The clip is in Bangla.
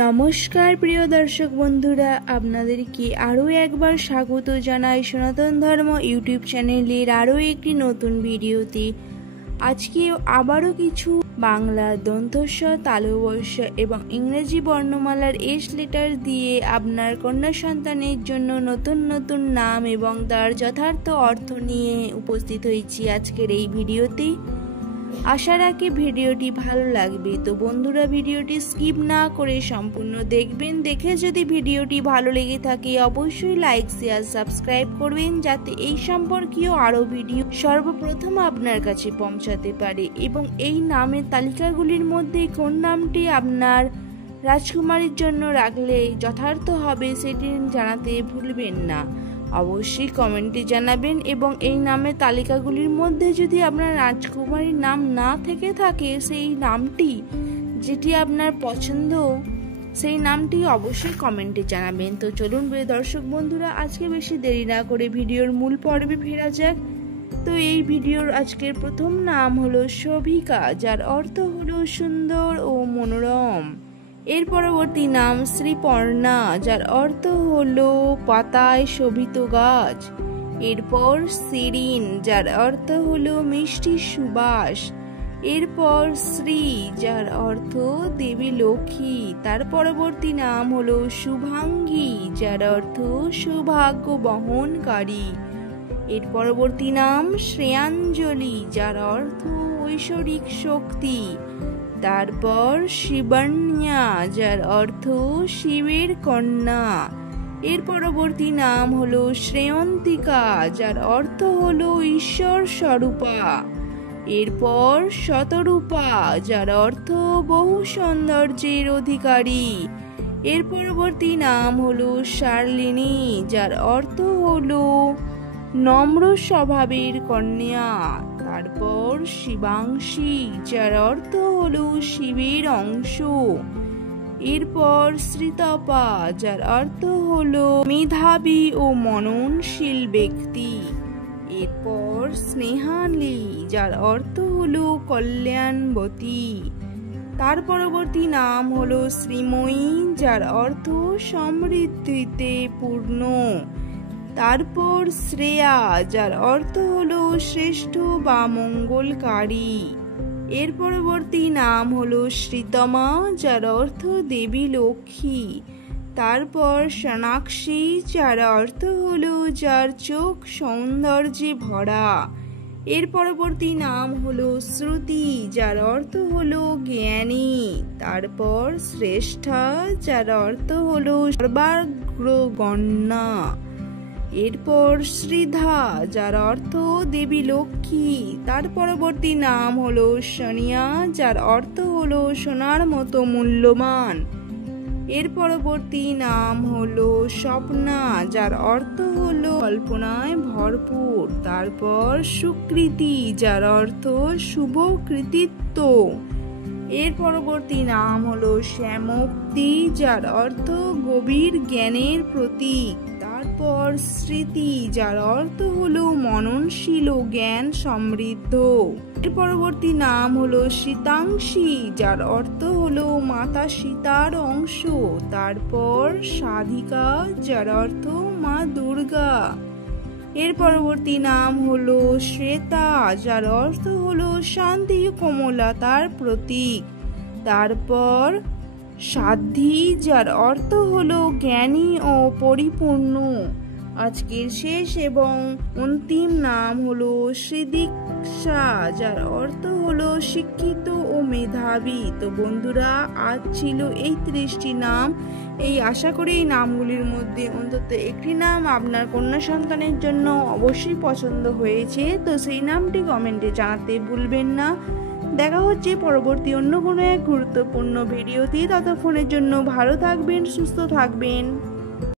নমস্কার প্রিয় দর্শক বন্ধুরা, আপনাদেরকে আরও একবার স্বাগত জানাই সনাতন ধর্ম ইউটিউব চ্যানেলের আরও একটি নতুন ভিডিওতে। আজকে আবারও কিছু বাংলা দন্তস্ব, তালব্য এবং ইংরেজি বর্ণমালার এস লেটার দিয়ে আপনার কন্যা সন্তানের জন্য নতুন নতুন নাম এবং তার যথার্থ অর্থ নিয়ে উপস্থিত হয়েছি আজকের এই ভিডিওতে। আশা রাখি ভিডিওটি ভালো লাগবে। তো বন্ধুরা, ভিডিওটি স্কিপ না করে সম্পূর্ণ দেখবেন। দেখে যদি ভিডিওটি ভালো লেগে থাকে অবশ্যই লাইক, শেয়ার, সাবস্ক্রাইব করবেন, যাতে এই সম্পর্কীয় আরও ভিডিও সর্বপ্রথম আপনার কাছে পৌঁছাতে পারে। এবং এই নামের তালিকাগুলির মধ্যে কোন নামটি আপনার রাজকুমারীর জন্য রাখলে যথার্থ হবে সেটি জানাতে ভুলবেন না। অবশ্যই কমেন্টে জানাবেন। এবং এই নামের তালিকাগুলির মধ্যে যদি আপনার রাজকুমারীর নাম না থেকে থাকে, সেই নামটি যেটি আপনার পছন্দ সেই নামটি অবশ্যই কমেন্টে জানাবেন। তো চলুন দর্শক বন্ধুরা, আজকে বেশি দেরি না করে ভিডিওর মূল পর্বে ফেরা যাক। তো এই ভিডিওর আজকের প্রথম নাম হলো শোভিকা, যার অর্থ হলো সুন্দর ও মনোরম। এর পরবর্তী নাম শ্রীপর্ণা, যার অর্থ হলো পাতায় শোভিত গাছ। এরপর শিরিন, যার অর্থ হলো মিষ্টি সুবাস। এরপর শ্রী, যার অর্থ দেবী লক্ষ্মী। তার পরবর্তী নাম হলো শুভাঙ্গী, যার অর্থ সৌভাগ্য বহনকারী। এর পরবর্তী নাম শ্রেয়াঞ্জলি, যার অর্থ ঐশ্বরিক শক্তি। তারপর শিবন্যা, যার অর্থ শিবের কন্যা। এর পরবর্তী নাম হলো শ্রেয়ন্তিকা, যার অর্থ হলো ঈশ্বর স্বরূপা। এরপর শতরূপা, যার অর্থ বহু সৌন্দর্যের অধিকারী। এর পরবর্তী নাম হলো শার্লিনী, যার অর্থ হলো নম্র স্বভাবের কন্যা। তারপর শিবাংশী, যার অর্থ হলো শিবের অংশ। এরপর শ্রীতপা, যার অর্থ হলো মেধাবী ও মননশীল ব্যক্তি। এরপর স্নেহালি, যার অর্থ হলো কল্যাণবতী। তার পরবর্তী নাম হলো শ্রীময়ী, যার অর্থ সমৃদ্ধিতে পূর্ণ। তারপর শ্রেয়া, যার অর্থ হলো শ্রেষ্ঠ বা মঙ্গলকারী। এর পরবর্তী নাম হলো শ্রীতমা, যার অর্থ দেবী লক্ষ্মী। তারপর সোনাক্ষী, যার অর্থ হলো যার চোখ সৌন্দর্যে ভরা। এর পরবর্তী নাম হলো শ্রুতি, যার অর্থ হলো জ্ঞানী। তারপর শ্রেষ্ঠা, যার অর্থ হলো সর্বাগ্রগণ্যা। এরপর শ্রীধা, যার অর্থ দেবী লক্ষ্মী। তার পরবর্তী নাম হলো সোনিয়া, যার অর্থ হলো সোনার মতো মূল্যবান। এর পরবর্তী নাম হলো স্বপ্না, যার অর্থ হলো কল্পনায় ভরপুর। তারপর সুকৃতি, যার অর্থ শুভ কৃতিত্ব। এর পরবর্তী নাম হলো শ্যামক্তি, যার অর্থ গভীর জ্ঞানের প্রতীক। তারপর স্মৃতি, যার অর্থ হলো মননশীল ও জ্ঞান সমৃদ্ধ। এর পরবর্তী নাম হলো শীতাংশী, যার অর্থ হলো মাতা সীতার অংশ। তারপর সাধিকা, যার অর্থ মা দুর্গা। এর পরবর্তী নাম হলো শ্বেতা, যার অর্থ হলো শান্তি ও কোমলতার প্রতীক। তারপর সাধ্বী, যার অর্থ হলো জ্ঞানী ও পরিপূর্ণ। আজকের শেষ এবং অন্তিম নাম হলো শ্রীদীক্ষা, যার অর্থ হলো শিক্ষিত ও মেধাবী। তো বন্ধুরা, আজ ছিল এই 30টি নাম। এই আশা করি এই নামগুলির মধ্যে অন্তত একটি নাম আপনার কন্যা সন্তানের জন্য অবশ্যই পছন্দ হয়েছে। তো সেই নামটি কমেন্টে জানাতে ভুলবেন না। দেখা হচ্ছে পরবর্তী অন্য কোনো এক গুরুত্বপূর্ণ ভিডিওতে। ততক্ষণের জন্য ভালো থাকবেন, সুস্থ থাকবেন।